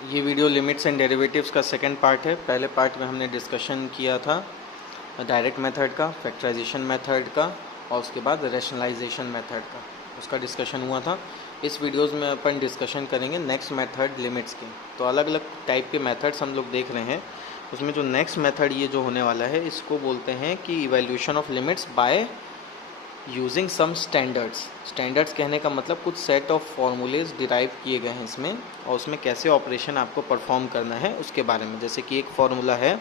ये video limits and derivatives का second part है। पहले पार्ट में हमने डिस्कशन किया था डायरेक्ट मेथड का, फैक्टराइजेशन मेथड का और उसके बाद रैशनलाइजेशन मेथड का, उसका डिस्कशन हुआ था। इस वीडियोस में अपन डिस्कशन करेंगे नेक्स्ट मेथड लिमिट्स की। तो अलग अलग टाइप के मेथड्स हम लोग देख रहे हैं। उसमें जो नेक्स्ट मेथड ये जो होने वाला है इसको बोलते हैं कि evaluation of limits by using some standards. Standards कहने का मतलब कुछ सेट ऑफ फॉर्मूलेज डिराइव किए गए हैं इसमें, और उसमें कैसे ऑपरेशन आपको परफॉर्म करना है उसके बारे में। जैसे कि एक फॉर्मूला है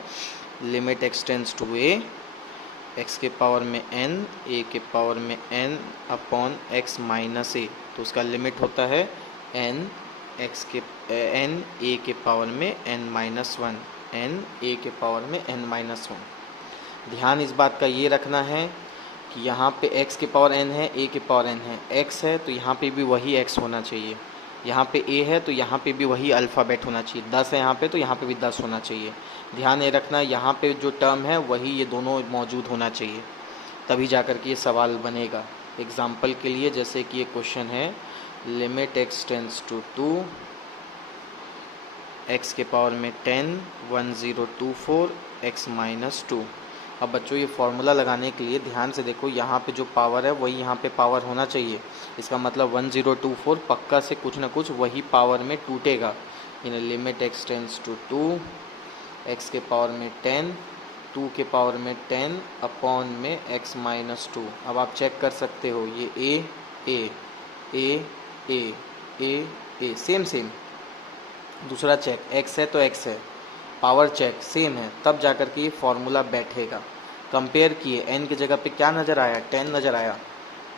limit X tends to A, X के पावर में एन, ए के पावर में N upon X minus A. तो उसका लिमिट होता है एन एक्स के एन ए के पावर में N minus one, N A के पावर में एन माइनस वन। ध्यान इस बात का ये रखना है कि यहाँ पे x के पावर n है, a के पावर n है। x है तो यहाँ पे भी वही x होना चाहिए, यहाँ पे a है तो यहाँ पे भी वही अल्फ़ाबेट होना चाहिए। 10 है यहाँ पे तो यहाँ पे भी 10 होना चाहिए। ध्यान ये रखना यहाँ पे जो टर्म है वही ये दोनों मौजूद होना चाहिए, तभी जा कर के ये सवाल बनेगा। एग्जाम्पल के लिए जैसे कि ये क्वेश्चन है limit x tends to 2, x के पावर में 10 1024 x माइनस 2। अब बच्चों ये फॉर्मूला लगाने के लिए ध्यान से देखो, यहाँ पे जो पावर है वही यहाँ पे पावर होना चाहिए। इसका मतलब 1024 पक्का से कुछ ना कुछ वही पावर में टूटेगा। इन limit X tends to 2, X के पावर में 10, 2 के पावर में 10 अपॉन में x माइनस 2। अब आप चेक कर सकते हो ये ए ए ए ए ए सेम सेम। दूसरा चेक x है तो x है, पावर चेक सेम है, तब जाकर के ये फॉर्मूला बैठेगा। कंपेयर किए, n की जगह पे क्या नज़र आया, 10 नज़र आया।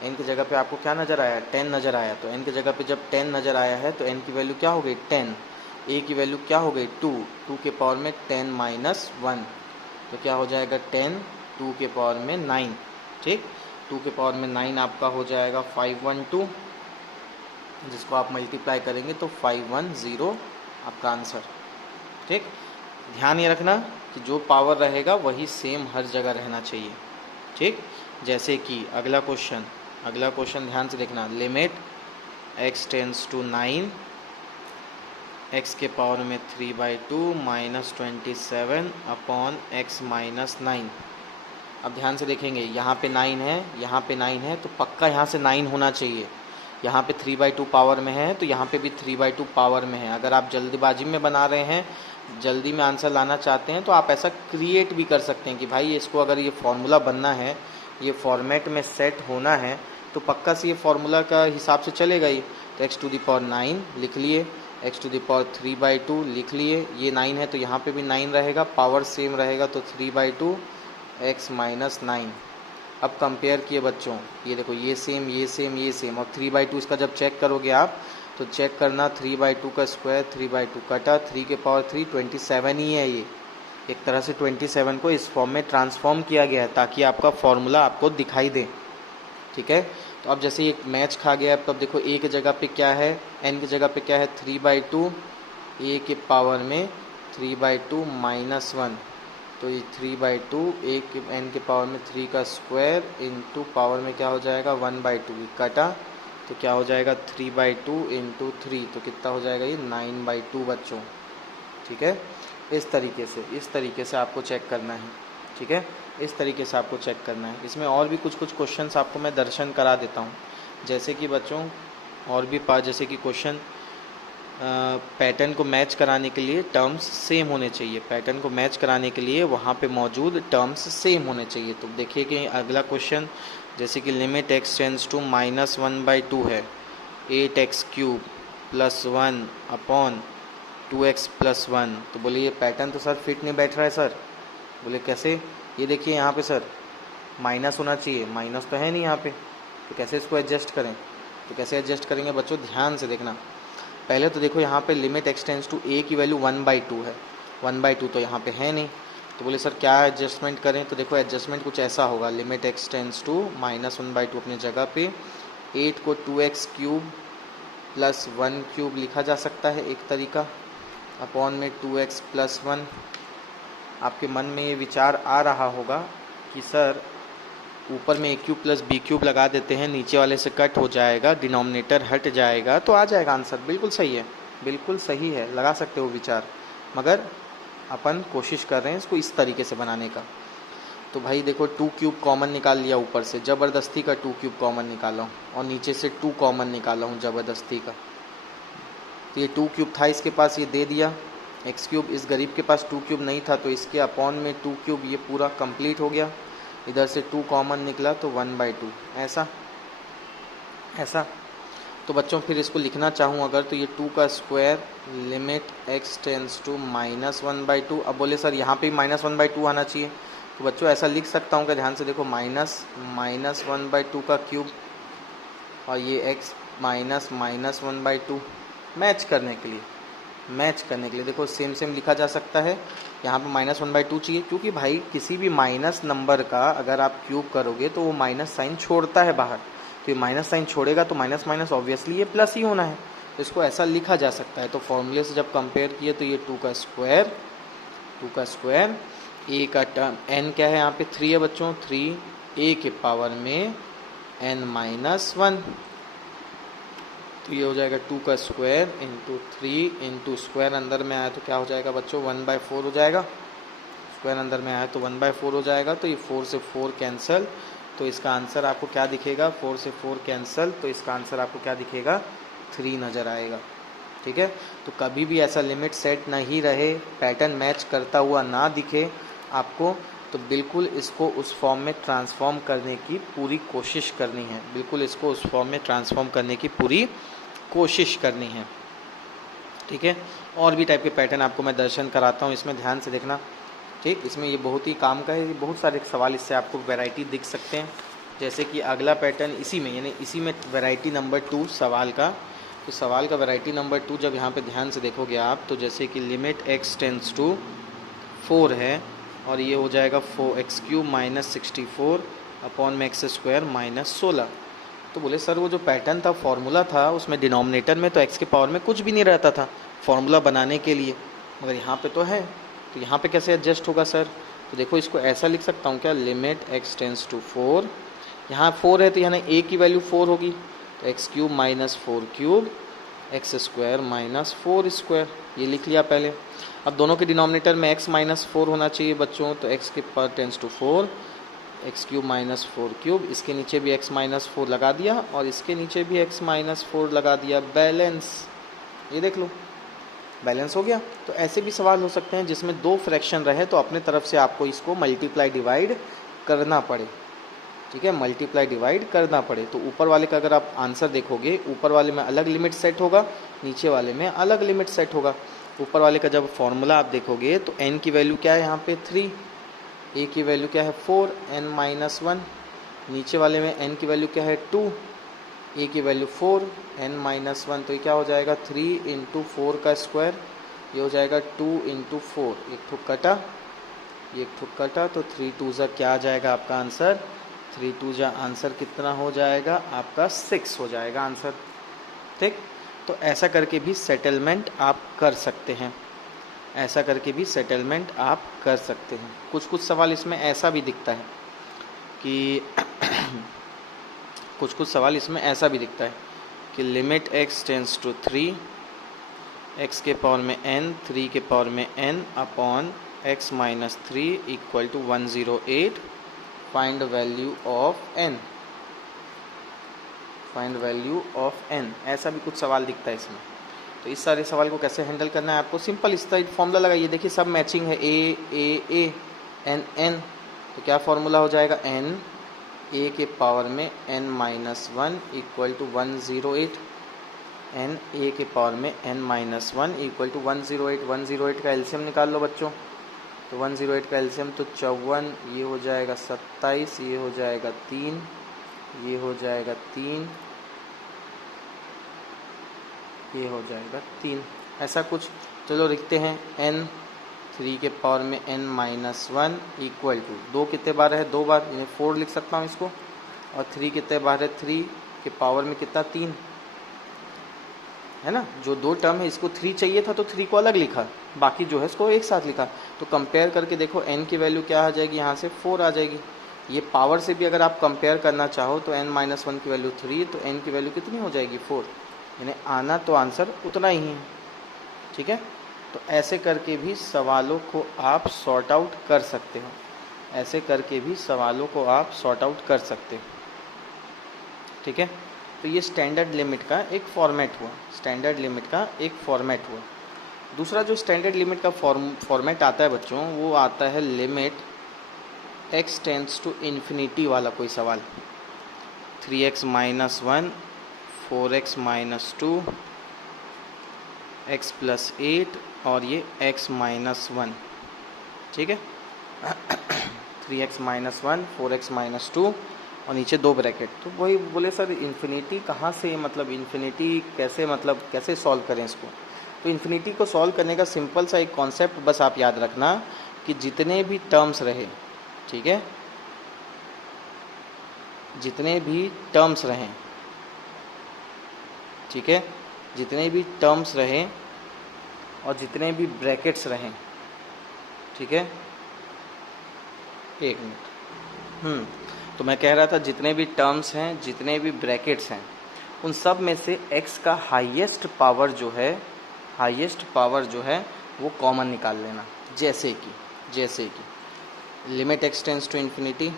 n की जगह पे आपको क्या नज़र आया, 10 नज़र आया। तो n की जगह पे जब 10 नज़र आया है तो n की वैल्यू क्या हो गई 10, a की वैल्यू क्या हो गई 2, 2 के पावर में 10 माइनस 1। तो क्या हो जाएगा 10, 2 के पावर में 9। ठीक, 2 के पावर में 9 आपका हो जाएगा 512, जिसको आप मल्टीप्लाई करेंगे तो 510 आपका आंसर। ठीक, ध्यान ये रखना कि जो पावर रहेगा वही सेम हर जगह रहना चाहिए। ठीक, जैसे कि अगला क्वेश्चन ध्यान से देखना। Limit x tends to 9, x के पावर में 3/2 माइनस 27 अपॉन x माइनस 9। अब ध्यान से देखेंगे, यहाँ पे 9 है, यहाँ पे 9 है, तो पक्का यहाँ से 9 होना चाहिए। यहाँ पे 3/2 पावर में है तो यहाँ पे भी 3/2 पावर में है। अगर आप जल्दबाजी में बना रहे हैं, जल्दी में आंसर लाना चाहते हैं, तो आप ऐसा क्रिएट भी कर सकते हैं कि भाई इसको अगर ये फार्मूला बनना है, ये फॉर्मेट में सेट होना है, तो पक्का से ये फार्मूला का हिसाब से चलेगा ही। तो x टू द पावर 9 लिख लिए, x टू द पावर 3/2 लिख लिए। ये 9 है तो यहाँ पे भी 9 रहेगा, पावर सेम रहेगा तो 3/2 x माइनस 9। अब कंपेयर किए बच्चों, ये देखो ये सेम ये सेम ये सेम, और 3/2 इसका जब चेक करोगे आप तो चेक करना 3/2 का स्क्वायर 3/2 कटा, 3 के पावर 3 27 ही है। ये एक तरह से 27 को इस फॉर्म में ट्रांसफॉर्म किया गया है ताकि आपका फॉर्मूला आपको दिखाई दे। ठीक है, तो अब जैसे ये मैच खा गया है, तब देखो a की जगह पे क्या है, n की जगह पे क्या है 3/2, a के पावर में 3/2 माइनस 1। तो ये 3/2 a के n के पावर में 3 का स्क्वायर इंटू पावर में क्या हो जाएगा 1/2 कटा, तो क्या हो जाएगा 3/2 इंटू 3, तो कितना हो जाएगा ये 9/2 बच्चों। ठीक है, इस तरीके से आपको चेक करना है। ठीक है, इस तरीके से आपको चेक करना है। इसमें और भी कुछ क्वेश्चंस आपको मैं दर्शन करा देता हूँ। जैसे कि बच्चों और भी जैसे कि क्वेश्चन पैटर्न को मैच कराने के लिए टर्म्स सेम होने चाहिए, पैटर्न को मैच कराने के लिए वहाँ पे मौजूद टर्म्स सेम होने चाहिए। तो देखिए कि अगला क्वेश्चन जैसे कि लिमिट x टेंड्स टू -1/2 है, 8x³ plus 1 upon 2x plus 1। तो बोलिए ये पैटर्न तो सर फिट नहीं बैठ रहा है सर। बोले कैसे, ये देखिए यहाँ पे सर माइनस होना चाहिए, माइनस तो है नहीं यहाँ पे, तो कैसे इसको एडजस्ट करें। तो कैसे एडजस्ट करेंगे बच्चों, ध्यान से देखना। पहले तो देखो यहाँ पे limit x tends to a की वैल्यू 1/2 है, 1/2 तो यहाँ पे है नहीं। तो बोले सर क्या एडजस्टमेंट करें, तो देखो एडजस्टमेंट कुछ ऐसा होगा, लिमिट x टेंड्स टू -1/2 अपनी जगह पे, 8 को 2x³ प्लस 1³ लिखा जा सकता है एक तरीका, अपॉन में 2x प्लस 1। आपके मन में ये विचार आ रहा होगा कि सर ऊपर में a³ प्लस b³ लगा देते हैं, नीचे वाले से कट हो जाएगा, डिनोमिनेटर हट जाएगा तो आ जाएगा आंसर। बिल्कुल सही है, बिल्कुल सही है, लगा सकते हो विचार, मगर अपन कोशिश कर रहे हैं इसको इस तरीके से बनाने का। तो भाई देखो 2 क्यूब कॉमन निकाल लिया, ऊपर से ज़बरदस्ती का 2 क्यूब कॉमन निकाला हूँ, और नीचे से 2 कॉमन निकाला हूँ ज़बरदस्ती का। तो ये 2 क्यूब था इसके पास, ये दे दिया। एक्स क्यूब इस गरीब के पास 2 क्यूब नहीं था, तो इसके अपॉन में 2 क्यूब, ये पूरा कंप्लीट हो गया। इधर से 2 कॉमन निकला तो 1/2, ऐसा ऐसा। तो बच्चों फिर इसको लिखना चाहूँ अगर, तो ये 2 का square limit x tends to -1/2। अब बोले सर यहाँ पे -1/2 आना चाहिए, तो बच्चों ऐसा लिख सकता हूँ क्या, ध्यान से देखो, -1/2 का क्यूब, और ये x -1/2 मैच करने के लिए देखो सेम सेम लिखा जा सकता है। यहाँ पे -1/2 चाहिए, क्योंकि भाई किसी भी माइनस नंबर का अगर आप क्यूब करोगे तो वो माइनस साइन छोड़ता है बाहर, तो ये माइनस साइन छोड़ेगा तो माइनस माइनस ऑब्वियसली ये प्लस ही होना है, तो इसको ऐसा लिखा जा सकता है। तो फॉर्मूले से जब कंपेयर किए तो ये 2 का स्क्वायर, ए का टर्म n क्या है यहाँ पे 3 है बच्चों, 3 a के पावर में n-1, तो ये हो जाएगा 2 का स्क्वायर इंटू 3 इंटू स्क्वायर अंदर में आया तो क्या हो जाएगा बच्चों 1/4 हो जाएगा, स्क्वायर अंदर में आया तो 1/4 हो जाएगा। तो ये 4 से 4 कैंसिल, तो इसका आंसर आपको क्या दिखेगा, 4 से 4 कैंसिल, तो इसका आंसर आपको क्या दिखेगा 3 नज़र आएगा। ठीक है, तो कभी भी ऐसा लिमिट सेट नहीं रहे, पैटर्न मैच करता हुआ ना दिखे आपको, तो बिल्कुल इसको उस फॉर्म में ट्रांसफॉर्म करने की पूरी कोशिश करनी है, बिल्कुल इसको उस फॉर्म में ट्रांसफॉर्म करने की पूरी कोशिश करनी है। ठीक है, और भी टाइप के पैटर्न आपको मैं दर्शन कराता हूँ, इसमें ध्यान से देखना। ठीक, इसमें ये बहुत ही काम का है, बहुत सारे सवाल इससे आपको वैरायटी दिख सकते हैं। जैसे कि अगला पैटर्न इसी में, यानी इसी में वैरायटी नंबर 2 सवाल का, तो सवाल का वैरायटी नंबर 2 जब यहाँ पे ध्यान से देखोगे आप, तो जैसे कि लिमिट x टेंस टू 4 है, और ये हो जाएगा 4x³ -64 अपॉन में x स्क्वायर -16। तो बोले सर वो जो पैटर्न था, फॉर्मूला था, उसमें डिनोमिनेटर में तो x के पावर में कुछ भी नहीं रहता था फॉर्मूला बनाने के लिए, मगर यहाँ पे तो है, तो यहाँ पे कैसे एडजस्ट होगा सर। तो देखो इसको ऐसा लिख सकता हूँ क्या, लिमिट x टेंस टू 4, यहाँ 4 है तो यहाँ a की वैल्यू 4 होगी, तो x³ -4³ x स्क्वायर -4 स्क्वायर, ये लिख लिया पहले। अब दोनों के डिनोमिनेटर में x -4 होना चाहिए बच्चों, तो x के पावर टेंस टू 4, x³ -4³, इसके नीचे भी x -4 लगा दिया और इसके नीचे भी x -4 लगा दिया, बैलेंस, ये देख लो बैलेंस हो गया। तो ऐसे भी सवाल हो सकते हैं जिसमें 2 फ्रैक्शन रहे, तो अपने तरफ से आपको इसको मल्टीप्लाई डिवाइड करना पड़े। ठीक है, मल्टीप्लाई डिवाइड करना पड़े। तो ऊपर वाले का अगर आप आंसर देखोगे, ऊपर वाले में अलग लिमिट सेट होगा, नीचे वाले में अलग लिमिट सेट होगा। ऊपर वाले का जब फॉर्मूला आप देखोगे तो n की वैल्यू क्या है यहाँ पे 3, a की वैल्यू क्या है 4, n-1, नीचे वाले में n की वैल्यू क्या है 2, a की वैल्यू 4, n-1, तो ये क्या हो जाएगा 3 इंटू 4 का स्क्वायर, ये हो जाएगा 2 इंटू 4, एक ठुक कटा, ये एक ठुक कटा, तो 3 2 जा क्या आ जाएगा आपका आंसर, 3 2 जा आंसर कितना हो जाएगा आपका 6 हो जाएगा आंसर। ठीक, तो ऐसा करके भी सेटलमेंट आप कर सकते हैं, ऐसा करके भी सेटलमेंट आप कर सकते हैं। कुछ कुछ सवाल इसमें ऐसा भी दिखता है कि कुछ कुछ सवाल इसमें ऐसा भी दिखता है कि limit x tends to 3, x के पावर में n, 3 के पावर में n upon x -3 equal to 108, find value of n, find value of n, ऐसा भी कुछ सवाल दिखता है इसमें। तो इस सारे सवाल को कैसे हैंडल करना है आपको, सिंपल इस तरह फॉर्मूला लगाइए। देखिए सब मैचिंग है, a n n, तो क्या फॉर्मूला हो जाएगा n a के पावर में n-1 equal to 108, n a के पावर में n-1 इक्वल टू 108। 108 का एलसीएम निकाल लो बच्चों, तो 108 का एलसीएम तो 54, ये हो जाएगा 27, ये हो जाएगा 3, ये हो जाएगा 3, ये हो जाएगा 3, ऐसा कुछ। चलो लिखते हैं n 3 के पावर में n-1 इक्वल टू, 2 कितने बार है 2 बार, यानी 4 लिख सकता हूँ इसको, और 3 कितने बार है 3 के पावर में कितना 3 है ना। जो 2 टर्म है इसको 3 चाहिए था तो 3 को अलग लिखा, बाकी जो है इसको एक साथ लिखा। तो कंपेयर करके देखो n की वैल्यू क्या आ जाएगी, यहाँ से 4 आ जाएगी। ये पावर से भी अगर आप कंपेयर करना चाहो तो n-1 की वैल्यू 3, तो n की वैल्यू कितनी हो जाएगी 4, यानी आना तो आंसर उतना ही है। ठीक है। तो ऐसे करके भी सवालों को आप सॉर्ट आउट कर सकते हो, ऐसे करके भी सवालों को आप सॉर्ट आउट कर सकते हो, ठीक है। तो ये स्टैंडर्ड लिमिट का एक फॉर्मेट हुआ, स्टैंडर्ड लिमिट का एक फॉर्मेट हुआ। दूसरा जो स्टैंडर्ड लिमिट का फॉर्मेट आता है बच्चों, वो आता है limit x tends to infinity वाला कोई सवाल। 3x minus 1, 4x minus 2, x plus 8 और ये x माइनस 1, ठीक है। 3x माइनस 1, 4x माइनस 2 और नीचे 2 ब्रैकेट। तो वही बोले सर इन्फिनिटी कहाँ से, मतलब इन्फिनिटी कैसे, मतलब कैसे सॉल्व करें इसको। तो इन्फिनिटी को सॉल्व करने का सिंपल सा एक कॉन्सेप्ट बस आप याद रखना कि जितने भी टर्म्स रहे, ठीक है, जितने भी टर्म्स रहें, ठीक है, जितने भी टर्म्स रहें और जितने भी ब्रैकेट्स रहें, ठीक है, एक मिनट, तो मैं कह रहा था जितने भी टर्म्स हैं, जितने भी ब्रैकेट्स हैं, उन सब में से x का हाईएस्ट पावर जो है, हाईएस्ट पावर जो है वो कॉमन निकाल लेना। जैसे कि limit x tends to infinity,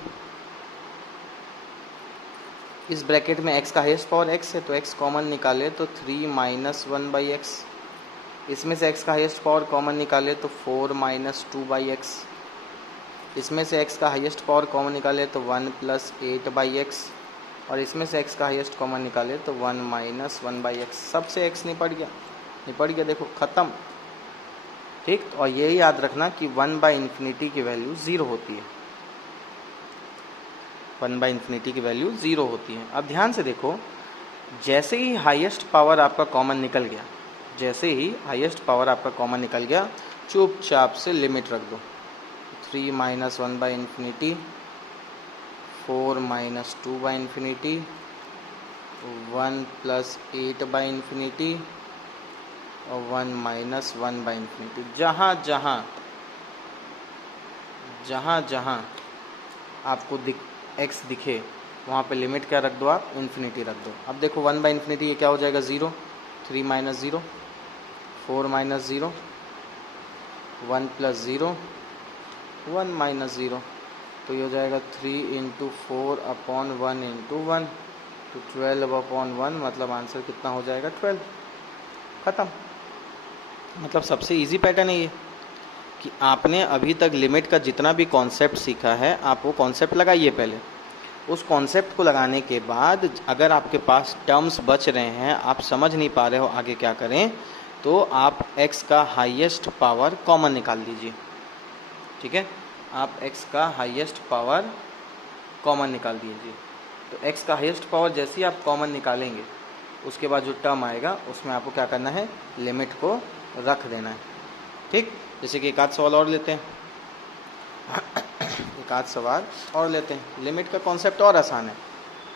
इस ब्रैकेट में x का हाईएस्ट पावर x है तो x कॉमन निकाले तो 3 माइनस 1/x, इसमें से x का हाईएस्ट पावर कॉमन निकाले तो 4 माइनस 2/x, इसमें से x का हाईएस्ट पावर कॉमन निकाले तो 1 प्लस 8/x और इसमें से x का हाईएस्ट कॉमन निकाले तो 1 माइनस 1/x। सबसे x निपट गया, देखो ख़त्म, ठीक। और ये याद रखना कि 1/इन्फिनिटी की वैल्यू 0 होती है, 1/इन्फिनिटी की वैल्यू 0 होती है। अब ध्यान से देखो, जैसे ही हाईएस्ट पावर आपका कॉमन निकल गया, जैसे ही हाईएस्ट पावर आपका कॉमन निकल गया, चुपचाप से लिमिट रख दो। 3 माइनस 1/इन्फिनिटी, 4 माइनस 2/इन्फिनिटी, 1 प्लस 8/इन्फिनिटी और 1 माइनस 1/इन्फिनिटी। जहाँ जहाँ आपको x दिखे वहाँ पे लिमिट क्या रख दो आप, इन्फिनिटी रख दो। अब देखो 1/इन्फिनिटी ये क्या हो जाएगा, 0, 3 माइनस 0, 4 माइनस 0, 1 प्लस 0, 1 माइनस 0, तो ये हो जाएगा 3 इंटू 4 अपॉन 1 इंटू 1, तो 12 अपॉन 1, मतलब आंसर कितना हो जाएगा, 12। ख़त्म। मतलब सबसे इजी पैटर्न है ये कि आपने अभी तक लिमिट का जितना भी कॉन्सेप्ट सीखा है, आप वो कॉन्सेप्ट लगाइए पहले। उस कॉन्सेप्ट को लगाने के बाद अगर आपके पास टर्म्स बच रहे हैं, आप समझ नहीं पा रहे हो आगे क्या करें, तो आप x का हाईएस्ट पावर कॉमन निकाल लीजिए, ठीक है। आप x का हाईएस्ट पावर कॉमन निकाल दीजिए। तो x का हाईएस्ट पावर जैसे ही आप कॉमन निकालेंगे, उसके बाद जो टर्म आएगा उसमें आपको क्या करना है, लिमिट को रख देना है, ठीक। जैसे कि एक आध सवाल और लेते हैं, एक आध सवाल और लेते हैं। लिमिट का कॉन्सेप्ट और आसान है,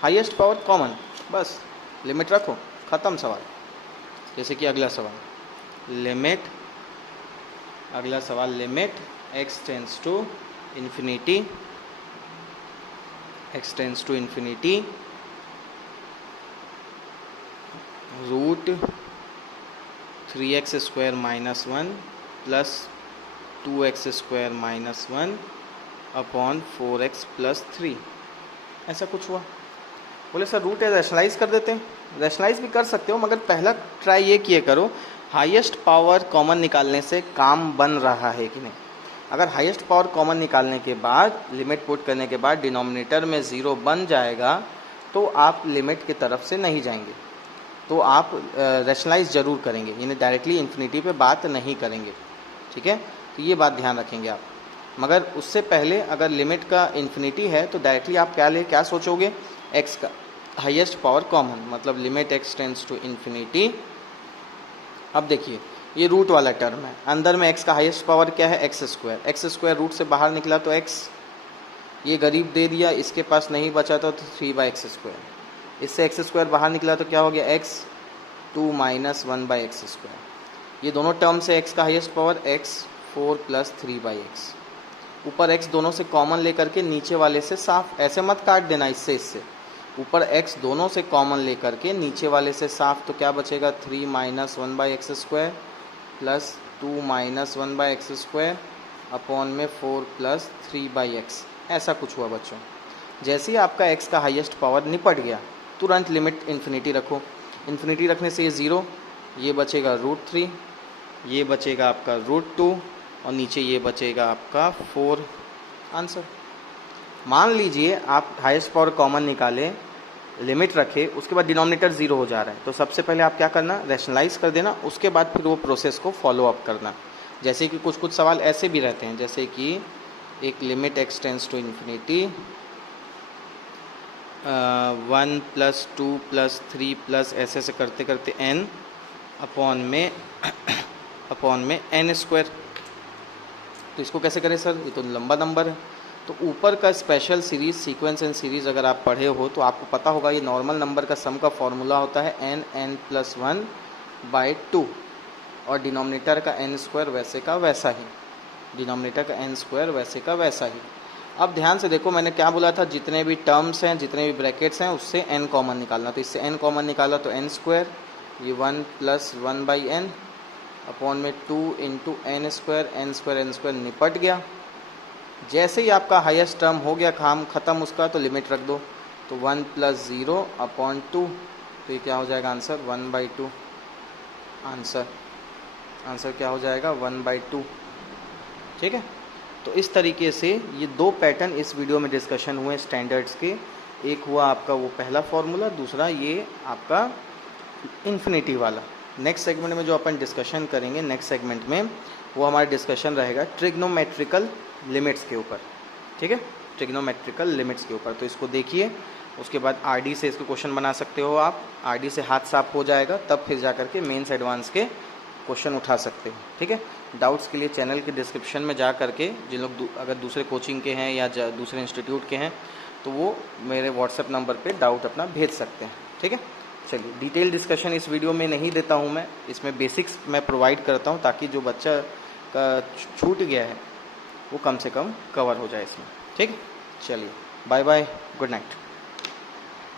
हाईएस्ट पावर कॉमन, बस लिमिट रखो, ख़त्म सवाल। जैसे कि अगला सवाल, limit x tends to infinity, x tends to infinity root 3x square minus 1 plus 2x square minus 1 upon 4x plus 3, ऐसा कुछ हुआ। बोले सर रूट है, रैशनलाइज कर देते हैं। रैशनलाइज भी कर सकते हो, मगर पहला ट्राई ये किए करो, हाईएस्ट पावर कॉमन निकालने से काम बन रहा है कि नहीं। अगर हाईएस्ट पावर कॉमन निकालने के बाद, लिमिट पुट करने के बाद डिनोमिनेटर में 0 बन जाएगा, तो आप लिमिट की तरफ से नहीं जाएंगे, तो आप रैशनलाइज ज़रूर करेंगे, यानी डायरेक्टली इन्फिनिटी पे बात नहीं करेंगे, ठीक है। तो ये बात ध्यान रखेंगे आप। मगर उससे पहले अगर लिमिट का इन्फिनिटी है तो डायरेक्टली आप क्या सोचोगे, x का हाईएस्ट पावर कॉमन, मतलब limit x tends to infinity. अब देखिए ये रूट वाला टर्म है, अंदर में x का हाईएस्ट पावर क्या है, x स्क्वायर रूट से बाहर निकला तो x, ये गरीब दे दिया, इसके पास नहीं बचा तो 3/x स्क्वायर, इससे x स्क्वायर बाहर निकला तो क्या हो गया, x 2 माइनस 1/x स्क्वायर। ये दोनों टर्म से x का highest power x 4 plus 3/x, ऊपर x दोनों से कॉमन लेकर के नीचे वाले से साफ, ऐसे मत काट देना, इससे ऊपर x दोनों से कॉमन लेकर के नीचे वाले से साफ, तो क्या बचेगा 3 minus 1/x square plus 2 minus 1/x² upon में 4 प्लस 3/x, ऐसा कुछ हुआ बच्चों। जैसे ही आपका x का हाईएस्ट पावर निपट गया तुरंत लिमिट इन्फिनिटी रखो। इन्फिनिटी रखने से ये 0, ये बचेगा √3, ये बचेगा आपका √2 और नीचे ये बचेगा आपका 4। आंसर। मान लीजिए आप हाईएस्ट पावर कॉमन निकालें, लिमिट रखे, उसके बाद डिनोमिनेटर 0 हो जा रहा है, तो सबसे पहले आप क्या करना, रैशनलाइज कर देना, उसके बाद फिर वो प्रोसेस को फॉलो अप करना। जैसे कि कुछ सवाल ऐसे भी रहते हैं, जैसे कि एक limit x tends to infinity 1 plus 2 plus 3 plus ऐसे ऐसे करते करते n अपॉन में n²। तो इसको कैसे करें सर, ये तो लंबा नंबर है। तो ऊपर का special series, sequence and series अगर आप पढ़े हो तो आपको पता होगा ये नॉर्मल नंबर का सम का फॉर्मूला होता है n+1/2 और डिनोमिनेटर का n² वैसे का वैसा ही, डिनोमिनेटर का n² वैसे का वैसा ही। अब ध्यान से देखो, मैंने क्या बोला था, जितने भी टर्म्स हैं, जितने भी ब्रैकेट्स हैं, उससे n कॉमन निकालना। तो इससे n कॉमन निकाला तो n², ये 1 + 1/n अपॉन में 2 × n² निपट गया। जैसे ही आपका हाईएस्ट टर्म हो गया काम ख़त्म उसका, तो लिमिट रख दो, तो 1 + 0/2, तो ये क्या हो जाएगा आंसर 1/2। आंसर क्या हो जाएगा 1/2। ठीक है, तो इस तरीके से ये दो पैटर्न इस वीडियो में डिस्कशन हुए स्टैंडर्ड्स के। एक हुआ आपका वो पहला फॉर्मूला, दूसरा ये आपका इन्फिनिटी वाला। नेक्स्ट सेगमेंट में जो अपन डिस्कशन करेंगे, नेक्स्ट सेगमेंट में वो हमारा डिस्कशन रहेगा ट्रिग्नोमेट्रिकल लिमिट्स के ऊपर। ठीक है, ट्रिग्नोमेट्रिकल लिमिट्स के ऊपर। तो इसको देखिए, उसके बाद आरडी से इसको क्वेश्चन बना सकते हो आप, आरडी से हाथ साफ हो जाएगा, तब फिर जा करके मेंस एडवांस के क्वेश्चन उठा सकते हो। ठीक है, डाउट्स के लिए चैनल के डिस्क्रिप्शन में जा करके, जिन लोग अगर दूसरे कोचिंग के हैं या दूसरे इंस्टीट्यूट के हैं, तो वो मेरे व्हाट्सएप नंबर पे डाउट अपना भेज सकते हैं। ठीक है, चलिए, डिटेल डिस्कशन इस वीडियो में नहीं देता हूँ मैं, इसमें बेसिक्स मैं प्रोवाइड करता हूँ ताकि जो बच्चा का छूट गया है वो कम से कम कवर हो जाए इसमें। ठीक है, चलिए, बाय बाय, गुड नाइट।